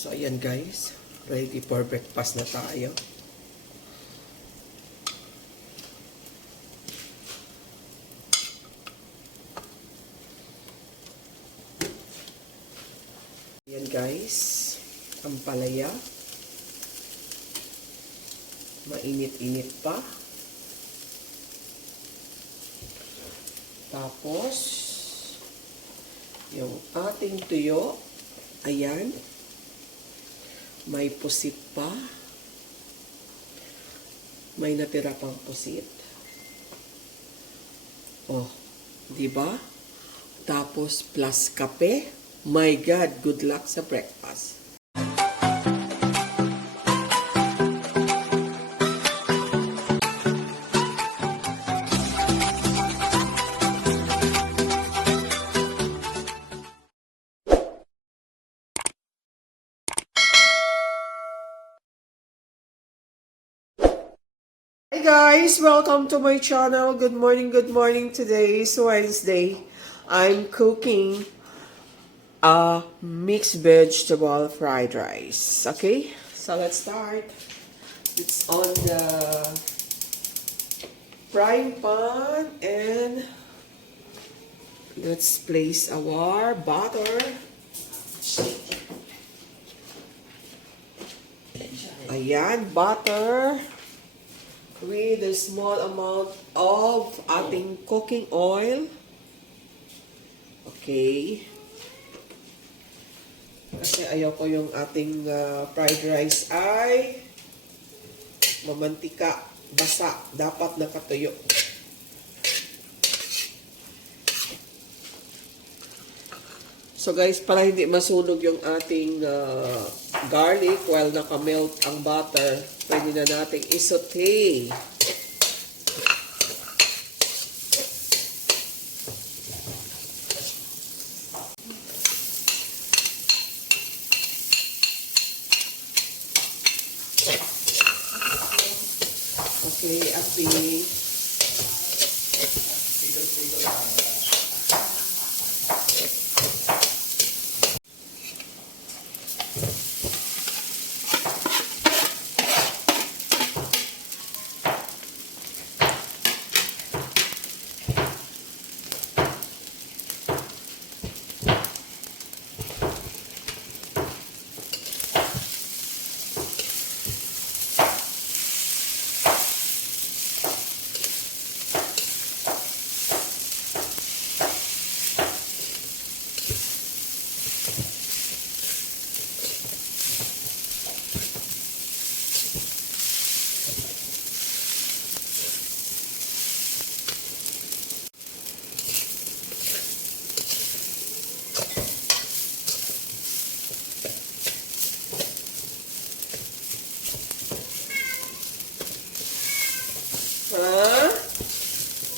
So, ayan guys. Ready for breakfast na tayo. Ayan guys. Ang palaya. Mainit-init pa. Tapos, yung ating tuyo. Ayan. May pusit pa. May natira pang pusit. Oh, di ba? Tapos plus kape. My God, good luck sa breakfast. Hi guys! Welcome to my channel. Good morning, good morning. Today is Wednesday. I'm cooking a mixed vegetable fried rice. Okay? So let's start. It's on the frying pan and let's place our butter. Ayan, butter. With a small amount of ating cooking oil. Okay. Kasi ayaw ko yung ating fried rice ay mamantika, basa. Dapat nakatuyo. So guys, para hindi masunog yung ating garlic while nakamelt ang butter, pwede na nating isote. Okay, api.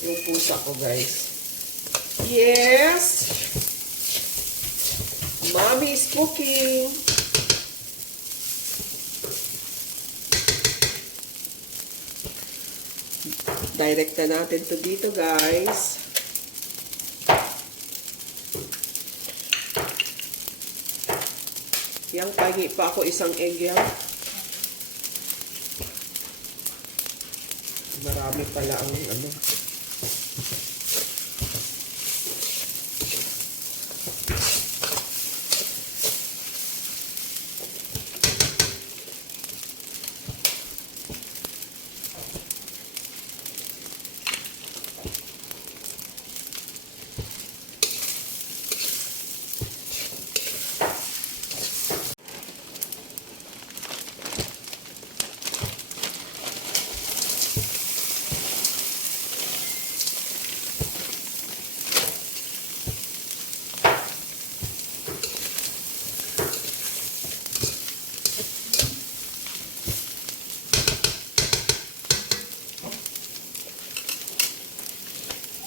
Yung pusa ko, guys. Yes! Mommy is cooking. Direct na natin to dito, guys. Yang pagi pa ako isang egg yan. Marami pala ang ano.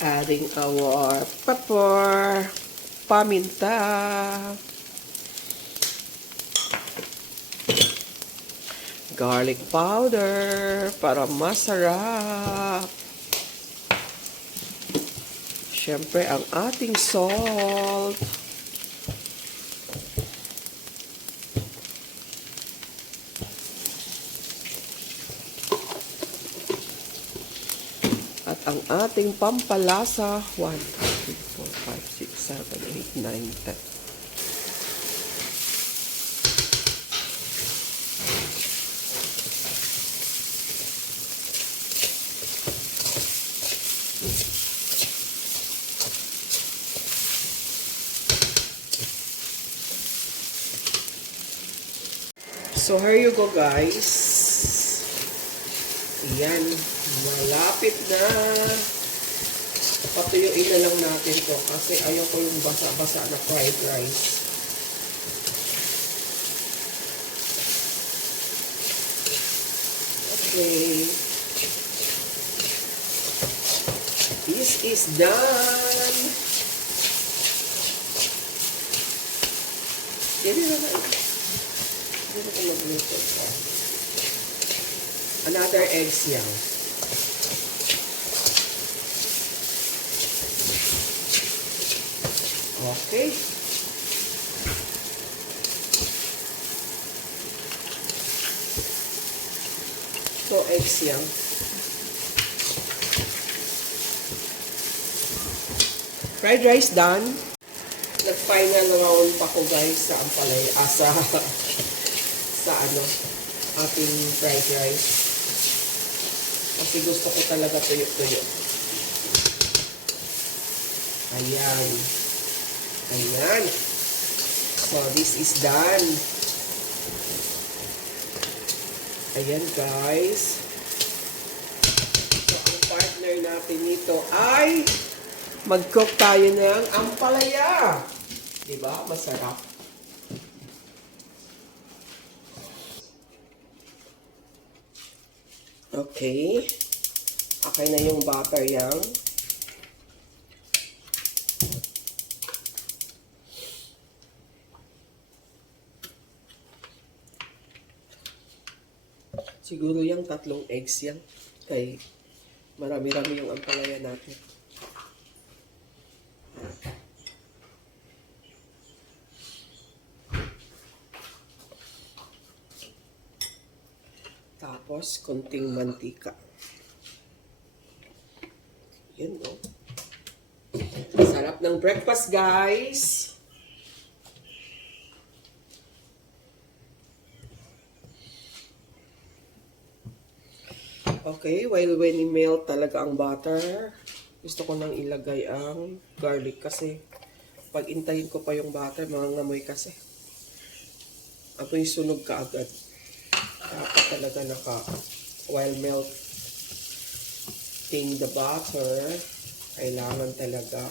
Adding our pepper, paminta, garlic powder para masarap. Siyempre, ang ating salt. ang ating pampalasa. 1, 2, 3, 4, 5, 6, 7, 8, 9, 10. So, here you go, guys. Ayan. Malapit na. Patuyuin na lang natin to kasi ayoko yung basa-basa na fried rice. Okay. This is done. Yan na naman. Another eggs yan. Okay. So, eggs yan. Fried rice done. Nag-final round pa ko guys sa ampalaya. Sa ating fried rice. Kasi gusto ko talaga tuyo-tuyo. Ayan. Ayan. So, this is done. Ayan, guys. So, ang partner natin nito ay mag-cook tayo ng ampalaya. Diba? Masarap. Okay. Okay na yung butter yan. Siguro yung 3 eggs yan. Kay marami-rami yung ampalaya natin. Tapos, konting mantika. Yan, no? Sarap ng breakfast, guys! Okay, while when i-melt talaga ang butter, gusto ko nang ilagay ang garlic kasi pag intayin ko pa yung butter, mangangamoy kasi. Apoy sunog ka agad. Dapat talaga while melting the butter, kailangan talaga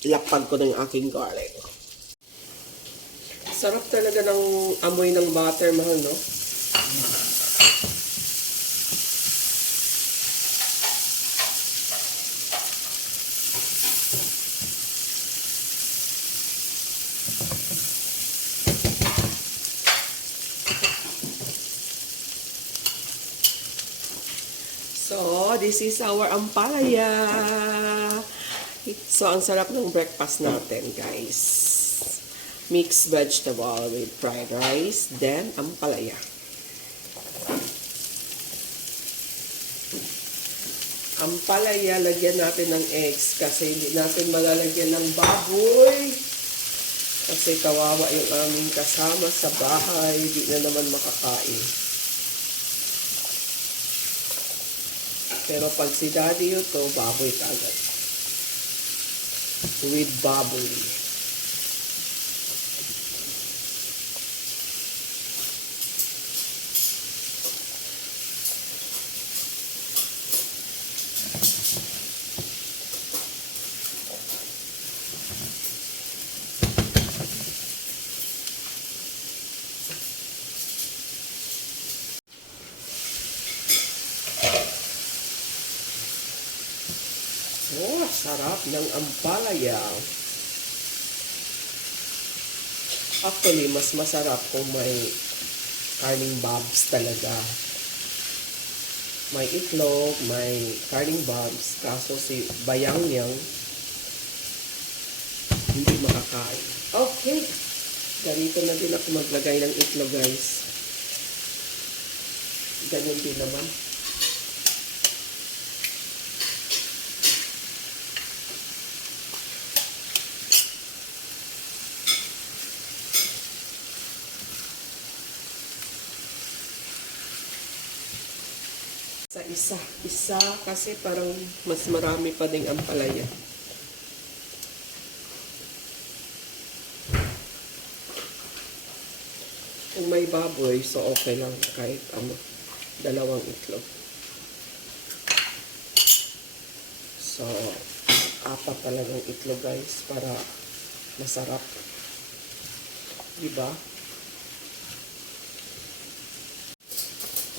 ilapag ko na yung aking garlic. Sarap talaga ng amoy ng butter, mahal, no? So, this is our ampalaya. So, ang sarap ng breakfast natin, guys. Mixed vegetable with fried rice, then ampalaya. Ampalaya, lagyan natin ng eggs kasi hindi natin malalagyan ng baboy. Kasi kawawa yung aming kasama sa bahay, hindi na naman makakain. Pero pag si Daddy yun to, baboy kagad. With baboy. Oh, sarap ng ampalaya. Actually, mas masarap kung may karning bobs talaga. May itlog, may karning bobs. Kaso si Bayang Yang hindi makakain. Okay. Ganito na din ako maglagay ng itlog, guys. Ganyan din naman. Isa kasi parang mas marami pa ding ampalaya. Kung may baboy, so okay lang kahit ano, 2 itlog. So, 4 talagang itlog guys para masarap. Diba?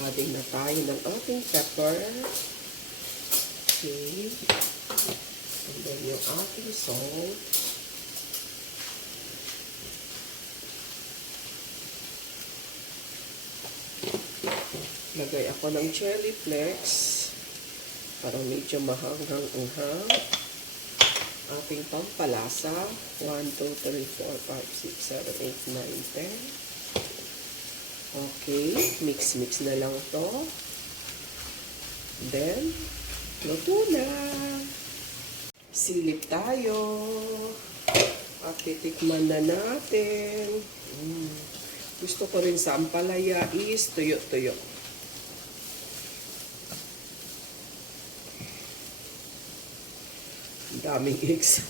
Adding na tayo ng ating pepper. Okay. And then yung ating salt. Lagay ako ng chili flakes para medyo mahanghang-unghang. Ating pampalasa. 1, 2, 3, 4, 5, 6, 7, 8, 9, 10. Okay. Mix na lang to. Then, luto na. Silip tayo. At titikman na natin. Gusto ko rin sa ampalaya is tuyo-tuyo. Daming eggs.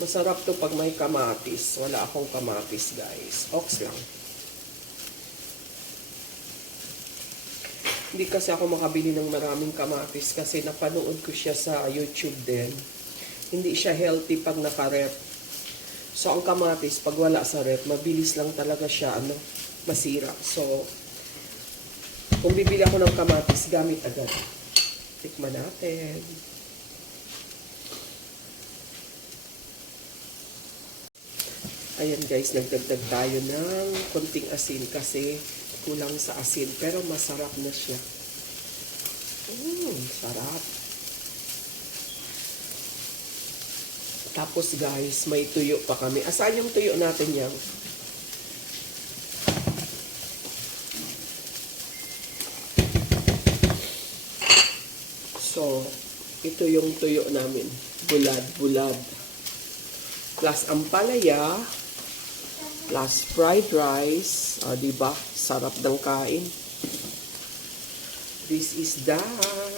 Masarap to pag may kamatis. Wala akong kamatis, guys. Ox lang. Hindi kasi ako makabili ng maraming kamatis kasi napanood ko siya sa YouTube din. Hindi siya healthy pag naka-rep. So, ang kamatis, pag wala sa rep, mabilis lang talaga siya, masira. So, kung bibili ako ng kamatis, gamit agad. Tikman natin. Ayan guys, nagdagdag tayo ng konting asin kasi kulang sa asin. Pero masarap na siya. Sarap. Tapos guys, may tuyo pa kami. Asan yung tuyo natin yan? So, ito yung tuyo namin. Bulad-bulad. Plus ampalaya. Plus fried rice. Diba? Sarap ng kain. This is done.